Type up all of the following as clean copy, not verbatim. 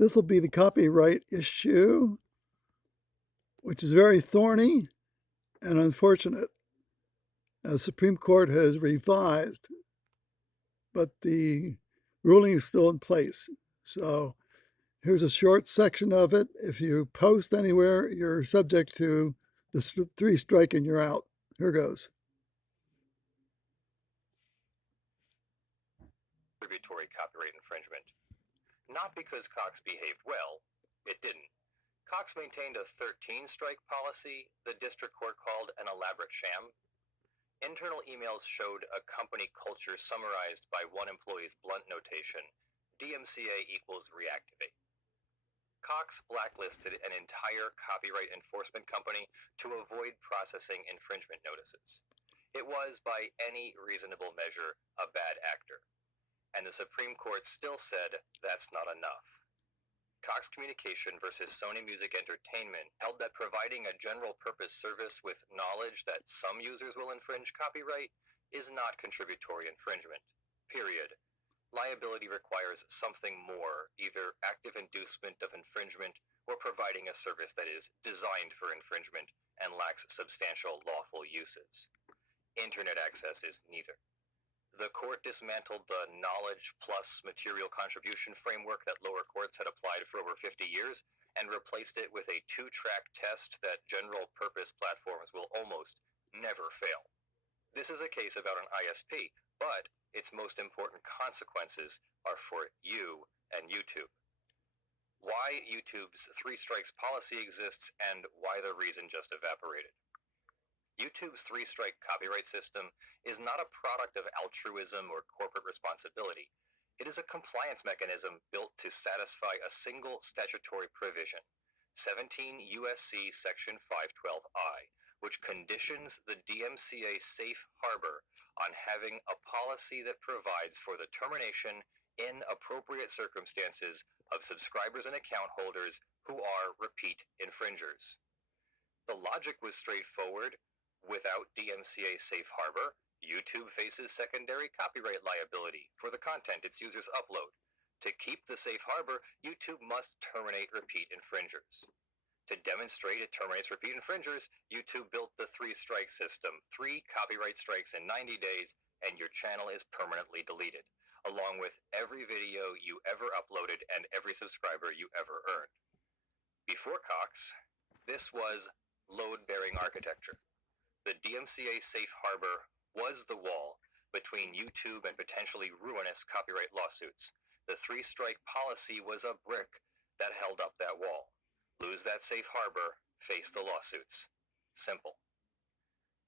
This will be the copyright issue, which is very thorny and unfortunate. The Supreme Court has revised, but the ruling is still in place. So here's a short section of it. If you post anywhere, you're subject to the 3 strike and you're out. Here goes. Contributory copyright infringement. Not because Cox behaved well, it didn't. Cox maintained a 13-strike policy the district court called an elaborate sham. Internal emails showed a company culture summarized by one employee's blunt notation, DMCA equals reactivate. Cox blacklisted an entire copyright enforcement company to avoid processing infringement notices. It was, by any reasonable measure, a bad actor. And the Supreme Court still said that's not enough. Cox Communication versus Sony Music Entertainment held that providing a general-purpose service with knowledge that some users will infringe copyright is not contributory infringement, period. Liability requires something more, either active inducement of infringement or providing a service that is designed for infringement and lacks substantial lawful uses. Internet access is neither. The court dismantled the knowledge plus material contribution framework that lower courts had applied for over 50 years and replaced it with a 2-track test that general-purpose platforms will almost never fail. This is a case about an ISP, but its most important consequences are for you and YouTube. Why YouTube's 3 strikes policy exists and why the reason just evaporated. YouTube's 3-strike copyright system is not a product of altruism or corporate responsibility. It is a compliance mechanism built to satisfy a single statutory provision, 17 U.S.C. Section 512I, which conditions the DMCA safe harbor on having a policy that provides for the termination in appropriate circumstances of subscribers and account holders who are repeat infringers. The logic was straightforward. Without DMCA safe harbor, YouTube faces secondary copyright liability for the content its users upload. To keep the safe harbor, YouTube must terminate repeat infringers. To demonstrate it terminates repeat infringers, YouTube built the 3-strike system, 3 copyright strikes in 90 days, and your channel is permanently deleted, along with every video you ever uploaded and every subscriber you ever earned. Before Cox, this was load-bearing architecture. The DMCA safe harbor was the wall between YouTube and potentially ruinous copyright lawsuits. The 3-strike policy was a brick that held up that wall. Lose that safe harbor, face the lawsuits. Simple.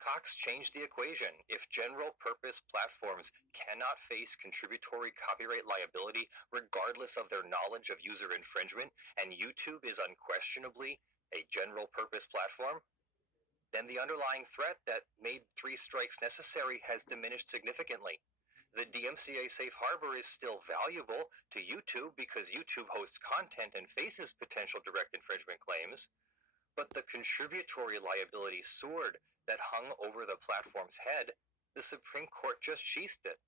Cox changed the equation. If general-purpose platforms cannot face contributory copyright liability regardless of their knowledge of user infringement, and YouTube is unquestionably a general-purpose platform, then the underlying threat that made 3 strikes necessary has diminished significantly. The DMCA safe harbor is still valuable to YouTube because YouTube hosts content and faces potential direct infringement claims, but the contributory liability sword that hung over the platform's head, the Supreme Court just sheathed it.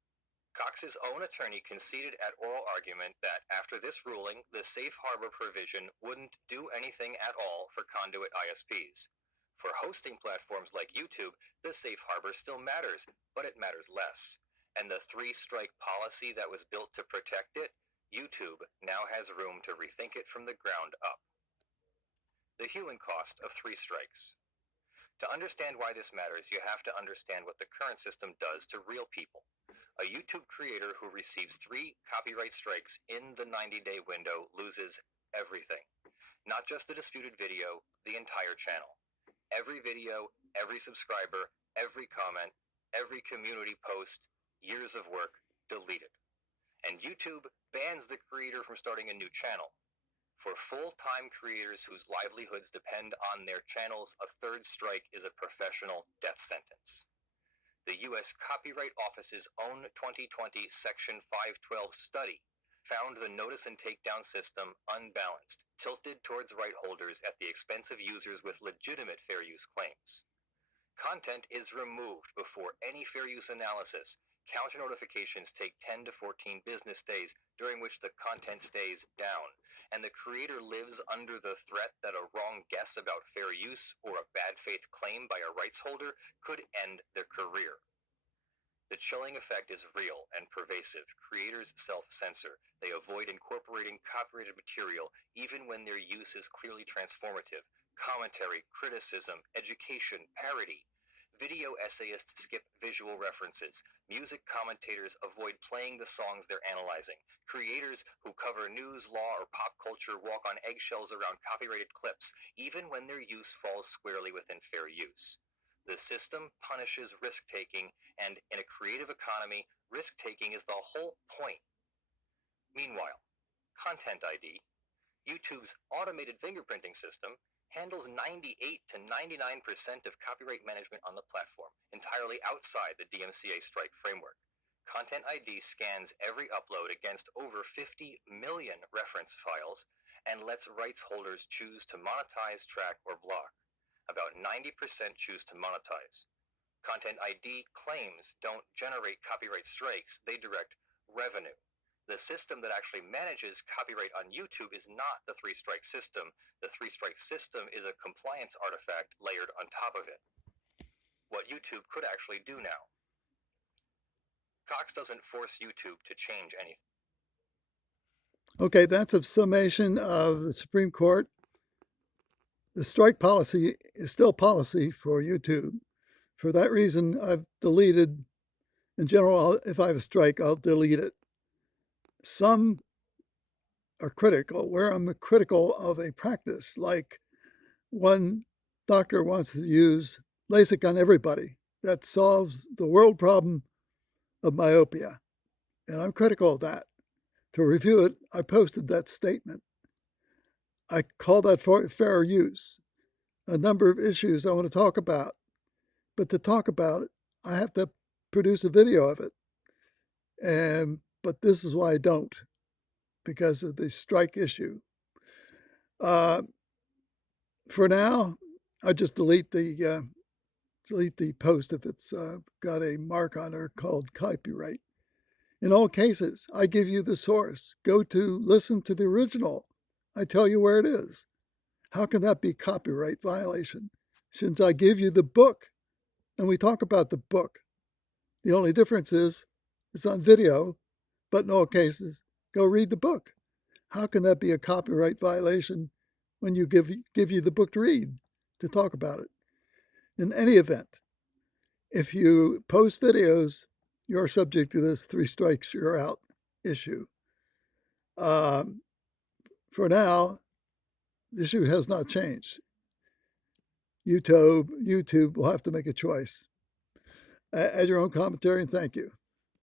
Cox's own attorney conceded at oral argument that after this ruling, the safe harbor provision wouldn't do anything at all for conduit ISPs. For hosting platforms like YouTube, the safe harbor still matters, but it matters less. And the 3-strike policy that was built to protect it, YouTube now has room to rethink it from the ground up. The human cost of 3 strikes. To understand why this matters, you have to understand what the current system does to real people. A YouTube creator who receives 3 copyright strikes in the 90-day window loses everything. Not just the disputed video, the entire channel. Every video, every subscriber, every comment, every community post, years of work, deleted. And YouTube bans the creator from starting a new channel. For full-time creators whose livelihoods depend on their channels, a 3rd strike is a professional death sentence. The U.S. Copyright Office's own 2020 Section 512 study found the notice and takedown system unbalanced, tilted towards right holders at the expense of users with legitimate fair use claims. Content is removed before any fair use analysis, Counter notifications take 10 to 14 business days, during which the content stays down, and the creator lives under the threat that a wrong guess about fair use or a bad faith claim by a rights holder could end their career. The chilling effect is real and pervasive. Creators self-censor. They avoid incorporating copyrighted material even when their use is clearly transformative. Commentary, criticism, education, parody. Video essayists skip visual references. Music commentators avoid playing the songs they're analyzing. Creators who cover news, law, or pop culture walk on eggshells around copyrighted clips, even when their use falls squarely within fair use. The system punishes risk-taking, and in a creative economy, risk-taking is the whole point. Meanwhile, Content ID, YouTube's automated fingerprinting system, handles 98 to 99% of copyright management on the platform, entirely outside the DMCA strike framework. Content ID scans every upload against over 50 million reference files and lets rights holders choose to monetize, track, or block. About 90% choose to monetize. Content ID claims don't generate copyright strikes, they direct revenue. The system that actually manages copyright on YouTube is not the three-strike system. The three-strike system is a compliance artifact layered on top of it. What YouTube could actually do now. Cox doesn't force YouTube to change anything. Okay, that's a summation of the Supreme Court. The strike policy is still policy for YouTube. For that reason, I've deleted, in general, if I have a strike, I'll delete it. Some are critical, where I'm critical of a practice, like one doctor wants to use LASIK on everybody. That solves the world problem of myopia. And I'm critical of that. To review it, I posted that statement. I call that fair use. A number of issues I want to talk about. But to talk about it, I have to produce a video of it. But this is why I don't, because of the strike issue. For now, I just delete the post if it's got a mark on it called copyright. In all cases, I give you the source. Go to listen to the original. I tell you where it is. How can that be copyright violation? Since I give you the book and we talk about the book. The only difference is it's on video, but in all cases, go read the book. How can that be a copyright violation when you give you the book to read, to talk about it? In any event, if you post videos, you're subject to this 3 strikes, you're out issue. For now, the issue has not changed. YouTube will have to make a choice. Add your own commentary, and thank you.